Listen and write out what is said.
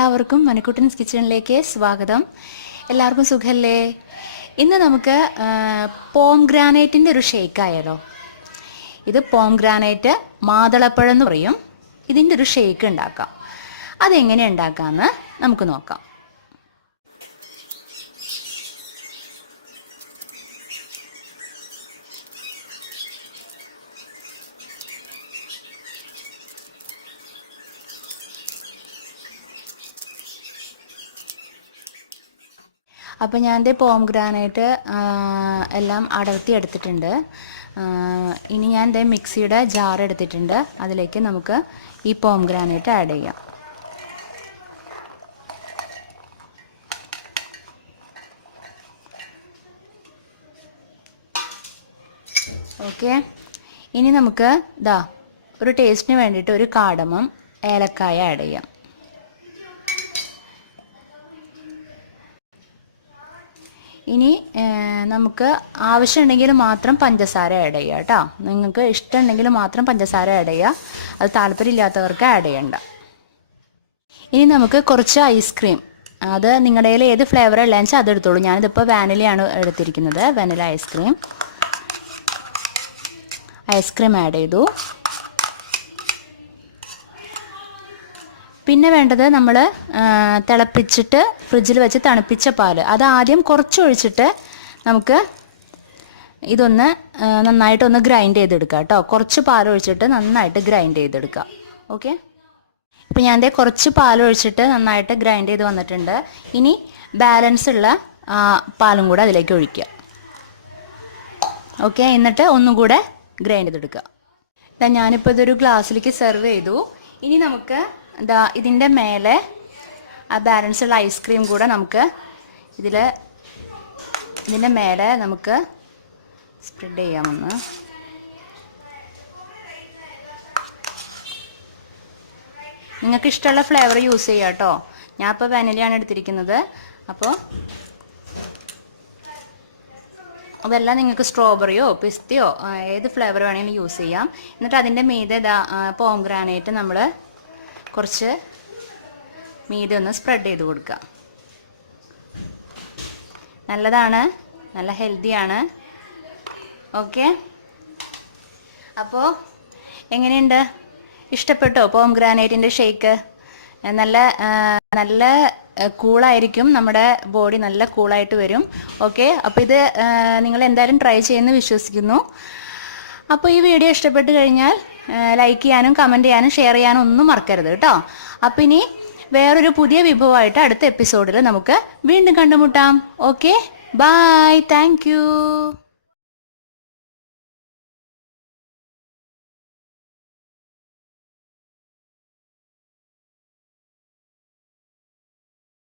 എല്ലാവർക്കും മനുക്കുട്ടൻസ് കിച്ചണിലേക്ക് സ്വാഗതം. എല്ലാവർക്കും സുഖല്ലേ? ഇന്ന് നമുക്ക് പോംഗ്രാനൈറ്റിൻ്റെ ഒരു ഷേക്ക് ആയാലോ. ഇത് പോംഗ്രാനൈറ്റ് മാതളപ്പഴം എന്ന് പറയും. ഇതിൻ്റെ ഒരു ഷേക്ക് ഉണ്ടാക്കാം. അതെങ്ങനെ ഉണ്ടാക്കാമെന്ന് നമുക്ക് നോക്കാം. അപ്പോൾ ഞാൻ പോംഗ്രാനൈറ്റ് എല്ലാം അടർത്തി എടുത്തിട്ടുണ്ട്. ഇനി ഞാൻ മിക്സിയുടെ ജാർ എടുത്തിട്ടുണ്ട്. അതിലേക്ക് നമുക്ക് ഈ പോംഗ്രാനൈറ്റ് ആഡ് ചെയ്യാം. ഓക്കെ, ഇനി നമുക്ക് ഒരു ടേസ്റ്റിന് വേണ്ടിയിട്ട് ഒരു കാർഡമം, ഏലക്കായ ആഡ് ചെയ്യാം. ഇനി നമുക്ക് ആവശ്യമുണ്ടെങ്കിൽ മാത്രം പഞ്ചസാര ആഡ് ചെയ്യുക കേട്ടോ. നിങ്ങൾക്ക് ഇഷ്ടമുണ്ടെങ്കിൽ മാത്രം പഞ്ചസാര ആഡ് ചെയ്യുക. അത് താല്പര്യമില്ലാത്തവർക്ക് ആഡ് ചെയ്യണ്ട. ഇനി നമുക്ക് കുറച്ച് ഐസ്ക്രീം, അത് നിങ്ങളുടെ കയ്യിൽ ഏത് ഫ്ലേവർ ഉള്ളതെന്ന് വെച്ചാൽ അതെടുത്തോളൂ. ഞാനിതിപ്പോൾ വാനിലയാണ് എടുത്തിരിക്കുന്നത്. വാനില ഐസ്ക്രീം ആഡ് ചെയ്തു. പിന്നെ വേണ്ടത് നമ്മൾ തിളപ്പിച്ചിട്ട് ഫ്രിഡ്ജിൽ വെച്ച് തണുപ്പിച്ച പാല്, അത് ആദ്യം കുറച്ചൊഴിച്ചിട്ട് നമുക്ക് ഇതൊന്ന് നന്നായിട്ടൊന്ന് ഗ്രൈൻഡ് ചെയ്തെടുക്കാം കേട്ടോ. കുറച്ച് പാലൊഴിച്ചിട്ട് നന്നായിട്ട് ഗ്രൈൻഡ് ചെയ്തെടുക്കാം. ഓക്കെ, ഇപ്പം ഞാൻ കുറച്ച് പാലൊഴിച്ചിട്ട് നന്നായിട്ട് ഗ്രൈൻഡ് ചെയ്ത് വന്നിട്ടുണ്ട്. ഇനി ബാലൻസ് ഉള്ള പാലും കൂടെ അതിലേക്ക് ഒഴിക്കുക. ഓക്കെ, എന്നിട്ട് ഒന്നും കൂടെ ഗ്രൈൻഡ് ചെയ്തെടുക്കുക. ഞാനിപ്പോൾ ഇതൊരു ഗ്ലാസ്സിലേക്ക് സെർവ് ചെയ്തു. ഇനി നമുക്ക് ഇതിൻ്റെ മേലെ ആ ബാലൻസ് ഉള്ള ഐസ്ക്രീം കൂടെ നമുക്ക് ഇതിൻ്റെ മേലെ നമുക്ക് സ്പ്രെഡ് ചെയ്യാമെന്ന്. നിങ്ങൾക്ക് ഇഷ്ടമുള്ള ഫ്ലേവർ യൂസ് ചെയ്യാം കേട്ടോ. ഞാൻ ഇപ്പോൾ വാനിലയാണ് എടുത്തിരിക്കുന്നത്. അപ്പോൾ അതെല്ലാം നിങ്ങൾക്ക് സ്ട്രോബെറിയോ പിസ്തയോ ഏത് ഫ്ലേവർ വേണമെങ്കിലും യൂസ് ചെയ്യാം. എന്നിട്ട് അതിൻ്റെ മീതെ പോംഗ്രാനൈറ്റ് നമ്മൾ കുറച്ച് മീതെ ഒന്ന് സ്പ്രെഡ് ചെയ്ത് കൊടുക്കുക. നല്ലതാണ്, നല്ല ഹെൽത്തിയാണ്. ഓക്കെ, അപ്പോൾ എങ്ങനെയുണ്ട്? ഇഷ്ടപ്പെട്ടോ പോംഗ്രാനൈറ്റിൻ്റെ ഷേക്ക്? നല്ല കൂളായിരിക്കും. നമ്മുടെ ബോഡി നല്ല കൂളായിട്ട് വരും. ഓക്കെ, അപ്പോൾ ഇത് നിങ്ങൾ എന്തായാലും ട്രൈ ചെയ്യുമെന്ന് വിശ്വസിക്കുന്നു. അപ്പോൾ ഈ വീഡിയോ ഇഷ്ടപ്പെട്ട് കഴിഞ്ഞാൽ ലൈക്ക് ചെയ്യാനും കമൻറ്റ് ചെയ്യാനും ഷെയർ ചെയ്യാനും ഒന്നും മറക്കരുത് കേട്ടോ. അപ്പോൾ ഇനി വേറൊരു പുതിയ വിഭവമായിട്ട് അടുത്ത എപ്പിസോഡിൽ നമുക്ക് വീണ്ടും കണ്ടുമുട്ടാം. Okay, bye, thank U.